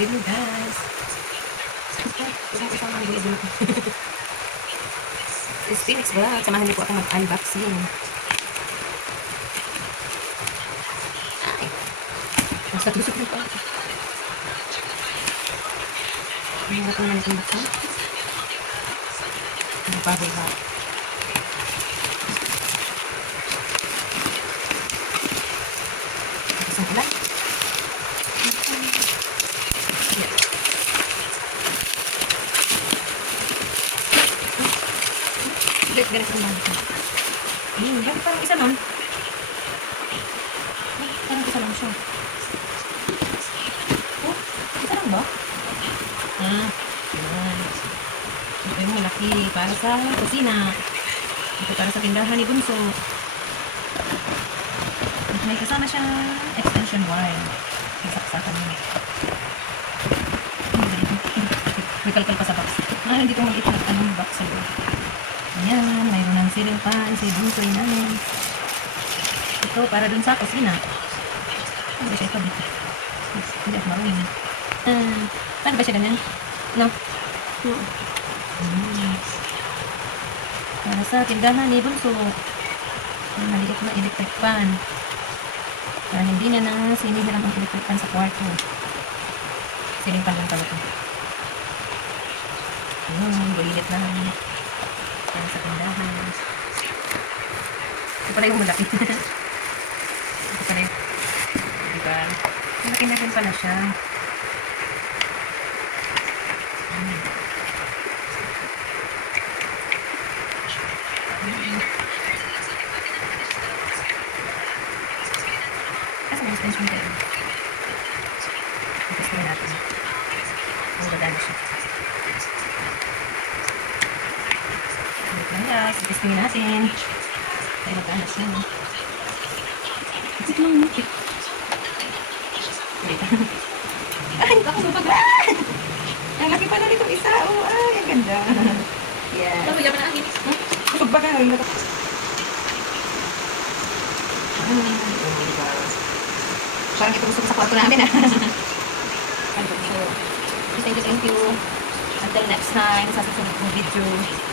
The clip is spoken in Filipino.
Good evening, guys. Isang ang gulo-gulo. It's Phoenix Vlog. Samahan niyo po ako mag-unboxing. Ay. Basta tusok na po. Mahirap naman itong buksan. Ano pa ba? Buksan ko lang. Yes. Ganito naman ito. Yan, parang isa lang. Parang isa lang siya. Oh, isa lang ba? Yan. Ito yung malaki para sa kusina. Ito para sa tindahan ni Bunso. At may kasama siyang extension wire. Nasaksakan mo. May kalkal pa sa box. Hindi ko mag-ito ng box sa loob. Ayan, mayroon ng ceiling fan si Bunsoy namin. Ito para dun sa kusina. Ano ba siya ito dito? Hindi ako marunong. Paano ba siya ganyan? No? Para sa tindahan ni Bunso. Ang maliit na electric fan. Para hindi niya na sinihiram ang electric fan sa kwarto. Ceiling fan lang pala ito. Ayan, bulilit lang. Para sa tindahan. Ito pala yung malaki. Ito pala yung, diba? Malaki na din pala siya. Kasi may extension tayo. Ipis na natin. Ang gagana siya. Guys, testing natin. Ay, magkano siya. Ito lang yung wait. Ay, ako mabaga. Ang laki pala nitong isa. Oh, ay, ang ganda. Yeah. Ano yaman na angin? Pagbaga. Parang ito gusto ko sa kwarto namin. Thank you. Until next time, sa susunod ng video.